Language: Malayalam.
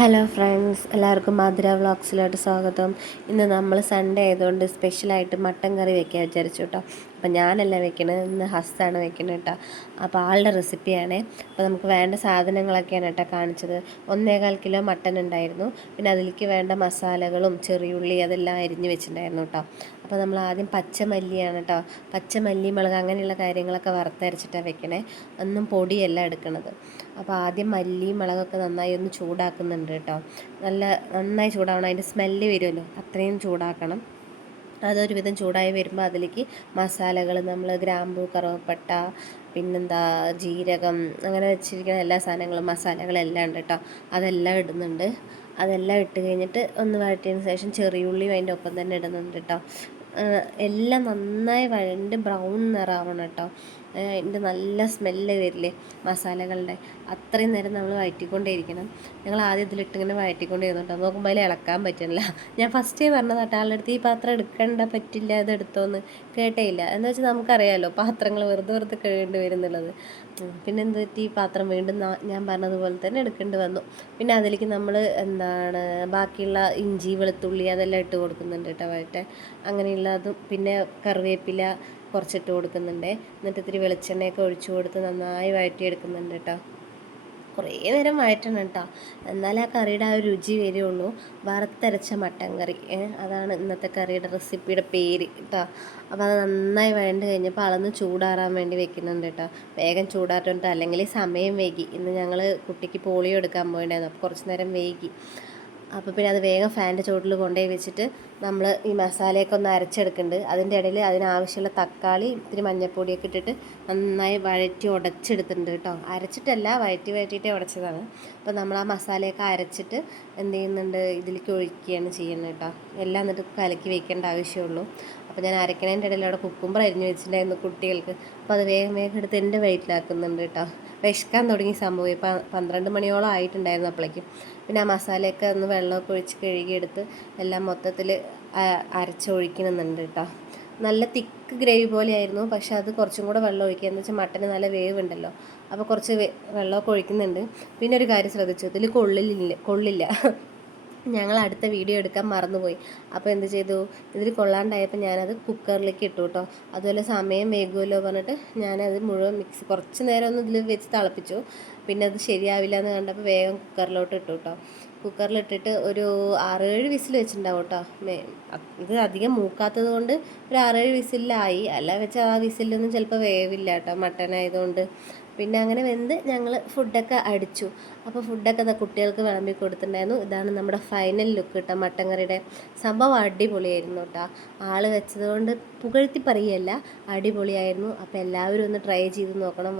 ഹലോ ഫ്രണ്ട്സ്, എല്ലാവർക്കും മാധുര വ്ളോഗ്സിലോട്ട് സ്വാഗതം. ഇന്ന് നമ്മൾ സൺഡേ ആയതുകൊണ്ട് സ്പെഷ്യലായിട്ട് മട്ടൻ കറി വെക്കാൻ വിചാരിച്ചു കേട്ടോ. അപ്പോൾ ഞാനല്ല വെക്കണത്, ഇന്ന് ഹസ്സാണ് വെക്കുന്നത് കേട്ടോ. അപ്പോൾ ആളുടെ റെസിപ്പിയാണ്. അപ്പോൾ നമുക്ക് വേണ്ട സാധനങ്ങളൊക്കെയാണ് കേട്ടോ കാണിച്ചത്. 1.25 കിലോ മട്ടൻ ഉണ്ടായിരുന്നു. പിന്നെ അതിലേക്ക് വേണ്ട മസാലകളും ചെറിയുള്ളി അതെല്ലാം അരിഞ്ഞ് വെച്ചിട്ടുണ്ടായിരുന്നു കേട്ടോ. അപ്പോൾ നമ്മൾ ആദ്യം പച്ചമല്ലിയാണ് കേട്ടോ, പച്ചമല്ലി മുളക് അങ്ങനെയുള്ള കാര്യങ്ങളൊക്കെ വറുത്തരച്ചിട്ടാണ് വെക്കണേ. ഒന്നും പൊടിയല്ല എടുക്കണത്. അപ്പോൾ ആദ്യം മല്ലി മുളകൊക്കെ നന്നായി ഒന്ന് ചൂടാക്കുന്നുണ്ട് കേട്ടോ. നന്നായി ചൂടാവണം, അതിൻ്റെ സ്മെല്ല് വരുമല്ലോ, അത്രയും ചൂടാക്കണം. അതൊരുവിധം ചൂടായി വരുമ്പോൾ അതിലേക്ക് മസാലകൾ നമ്മൾ ഗ്രാമ്പൂ, കറുവപ്പട്ട, പിന്നെന്താ ജീരകം, അങ്ങനെ വെച്ചിരിക്കുന്ന എല്ലാ സാധനങ്ങളും മസാലകളെല്ലാം ഉണ്ട് കേട്ടോ. അതെല്ലാം ഇടുന്നുണ്ട്. അതെല്ലാം ഇട്ട് കഴിഞ്ഞിട്ട് ഒന്ന് വഴറ്റിയതിന് ശേഷം ചെറിയുള്ളിയും അതിൻ്റെ ഒപ്പം തന്നെ ഇടുന്നുണ്ട് കേട്ടോ. എല്ലാം നന്നായി വഴണ്ട് ബ്രൗൺ നിറമാവണം കേട്ടോ. അതിൻ്റെ നല്ല സ്മെല്ല് വരില്ലേ മസാലകളുടെ, അത്രയും നേരം നമ്മൾ വഴറ്റിക്കൊണ്ടേയിരിക്കണം. ഞങ്ങൾ ആദ്യം ഇതിലിട്ടിങ്ങനെ വഴറ്റിക്കൊണ്ടിരുന്നു കേട്ടോ. നോക്കുമ്പോൾ അതിൽ ഇളക്കാൻ പറ്റുന്നില്ല. ഞാൻ ഫസ്റ്റേ പറഞ്ഞത് കേട്ടോ ആളുടെ അടുത്ത്, ഈ പാത്രം എടുക്കണ്ട, പറ്റില്ല, അത് എടുത്തോന്ന്. കേട്ടേയില്ല. എന്ന് വെച്ചാൽ നമുക്കറിയാമല്ലോ പാത്രങ്ങൾ വെറുതെ കഴുകേണ്ടി വരുന്നുള്ളത്. പിന്നെ എന്ത് പറ്റി, ഈ പാത്രം വീണ്ടും ഞാൻ പറഞ്ഞതുപോലെ തന്നെ എടുക്കേണ്ടി വന്നു. പിന്നെ അതിലേക്ക് നമ്മൾ ബാക്കിയുള്ള ഇഞ്ചി വെളുത്തുള്ളി അതെല്ലാം ഇട്ട് കൊടുക്കുന്നുണ്ട് കേട്ടോ വഴറ്റാൻ. അങ്ങനെയുള്ളതും പിന്നെ കറിവേപ്പില കുറച്ചിട്ട് കൊടുക്കുന്നുണ്ട്. എന്നിട്ട് ഇത്തിരി വെളിച്ചെണ്ണയൊക്കെ ഒഴിച്ചു കൊടുത്ത് നന്നായി വഴറ്റിയെടുക്കുന്നുണ്ട് കേട്ടോ. കുറേ നേരം വഴറ്റണം കേട്ടോ, എന്നാലേ ആ കറിയുടെ ആ ഒരു രുചി വരുള്ളൂ. വറുത്തരച്ച മട്ടൻ കറി, അതാണ് ഇന്നത്തെ കറിയുടെ റെസിപ്പിയുടെ പേര് കേട്ടോ. അപ്പോൾ അത് നന്നായി വഴണ്ട് കഴിഞ്ഞപ്പോൾ അളന്ന് ചൂടാറാൻ വേണ്ടി വെക്കുന്നുണ്ട് കേട്ടോ. വേഗം ചൂടാറിട്ടുണ്ട്, അല്ലെങ്കിൽ സമയം വൈകി. ഇന്ന് ഞങ്ങൾ കുട്ടിക്ക് പോളിയോ എടുക്കാൻ പോയിട്ടുണ്ടായിരുന്നു, അപ്പോൾ കുറച്ച് നേരം വൈകി. അപ്പോൾ പിന്നെ അത് വേഗം ഫാനിൻ്റെ ചുവട്ടിൽ കൊണ്ടുപോയി വെച്ചിട്ട് നമ്മൾ ഈ മസാലയൊക്കെ ഒന്ന് അരച്ചെടുക്കുന്നുണ്ട്. അതിൻ്റെ ഇടയിൽ അതിനാവശ്യമുള്ള തക്കാളി ഇത്തിരി മഞ്ഞൾപ്പൊടിയൊക്കെ ഇട്ടിട്ട് നന്നായി വഴറ്റി ഉടച്ചെടുത്തിട്ടുണ്ട് കേട്ടോ. അരച്ചിട്ടല്ല, വഴറ്റിയിട്ടേ ഉടച്ചതാണ്. അപ്പോൾ നമ്മൾ ആ മസാലയൊക്കെ അരച്ചിട്ട് എന്ത് ചെയ്യുന്നുണ്ട്, ഇതിലേക്ക് ഒഴിക്കുകയാണ് ചെയ്യുന്നത് കേട്ടോ. എല്ലാം എന്നിട്ട് കലക്കി വയ്ക്കേണ്ട ആവശ്യമുള്ളൂ. അപ്പോൾ ഞാൻ അരക്കണേൻ്റെ ഇടയിൽ അവിടെ കുക്കുമ്പർ അരിഞ്ഞ് വെച്ചിട്ടുണ്ടായിരുന്നു കുട്ടികൾക്ക്. അപ്പോൾ അത് വേഗം എടുത്ത് എൻ്റെ വയറ്റിലാക്കുന്നുണ്ട് കേട്ടോ. വിശക്കാൻ തുടങ്ങി സംഭവം. ഇപ്പം 12 മണിയോളം ആയിട്ടുണ്ടായിരുന്നു അപ്പോഴേക്കും. പിന്നെ ആ മസാലയൊക്കെ ഒന്ന് വെള്ളമൊക്കെ ഒഴിച്ച് കഴുകിയെടുത്ത് എല്ലാം മൊത്തത്തിൽ അരച്ചൊഴിക്കണമെന്നുണ്ട് കേട്ടോ. നല്ല തിക്ക് ഗ്രേവി പോലെയായിരുന്നു, പക്ഷെ അത് കുറച്ചും കൂടെ വെള്ളം ഒഴിക്കുക. എന്ന് വെച്ചാൽ മട്ടന് നല്ല വേവ് ഉണ്ടല്ലോ, അപ്പോൾ കുറച്ച് വെള്ളമൊക്കെ ഒഴിക്കുന്നുണ്ട്. പിന്നെ ഒരു കാര്യം ശ്രദ്ധിച്ചു, ഇതിൽ കൊള്ളില്ല. ഞങ്ങൾ അടുത്ത വീഡിയോ എടുക്കാൻ മറന്നുപോയി. അപ്പോൾ എന്ത് ചെയ്തു, ഇതിൽ കൊള്ളാണ്ടായപ്പോൾ ഞാനത് കുക്കറിലേക്ക് ഇട്ടു കേട്ടോ. അതുപോലെ സമയം വേകുമല്ലോ പറഞ്ഞിട്ട് ഞാനത് മുഴുവൻ കുറച്ച് നേരം ഒന്ന് ഇതിൽ വെച്ച് തിളപ്പിച്ചു. പിന്നെ അത് ശരിയാവില്ല എന്ന് കണ്ടപ്പോൾ വേഗം കുക്കറിലോട്ട് ഇട്ടു കേട്ടോ. കുക്കറിലിട്ടിട്ട് ഒരു 6-7 വിസിൽ വെച്ചിട്ടുണ്ടാവും കേട്ടോ. ഇത് അധികം മൂക്കാത്തത് കൊണ്ട് ഒരു 6-7 വിസിലായി. അല്ല വെച്ചാൽ ആ വിസിലൊന്നും ചിലപ്പോൾ വേവില്ല കേട്ടോ, മട്ടൻ ആയതുകൊണ്ട്. പിന്നെ അങ്ങനെ വെന്ത് ഞങ്ങൾ ഫുഡൊക്കെ അടിച്ചു. അപ്പോൾ ഫുഡൊക്കെ കുട്ടികൾക്ക് വിളമ്പി കൊടുത്തിട്ടുണ്ടായിരുന്നു. ഇതാണ് നമ്മുടെ ഫൈനൽ ലുക്ക് കേട്ടോ മട്ടൻ കറിയുടെ. സംഭവം അടിപൊളിയായിരുന്നു കേട്ടോ. ആൾ വെച്ചതുകൊണ്ട് പുകഴ്ത്തി പറയുകയല്ല, അടിപൊളിയായിരുന്നു. അപ്പോൾ എല്ലാവരും ഒന്ന് ട്രൈ ചെയ്ത് നോക്കണം.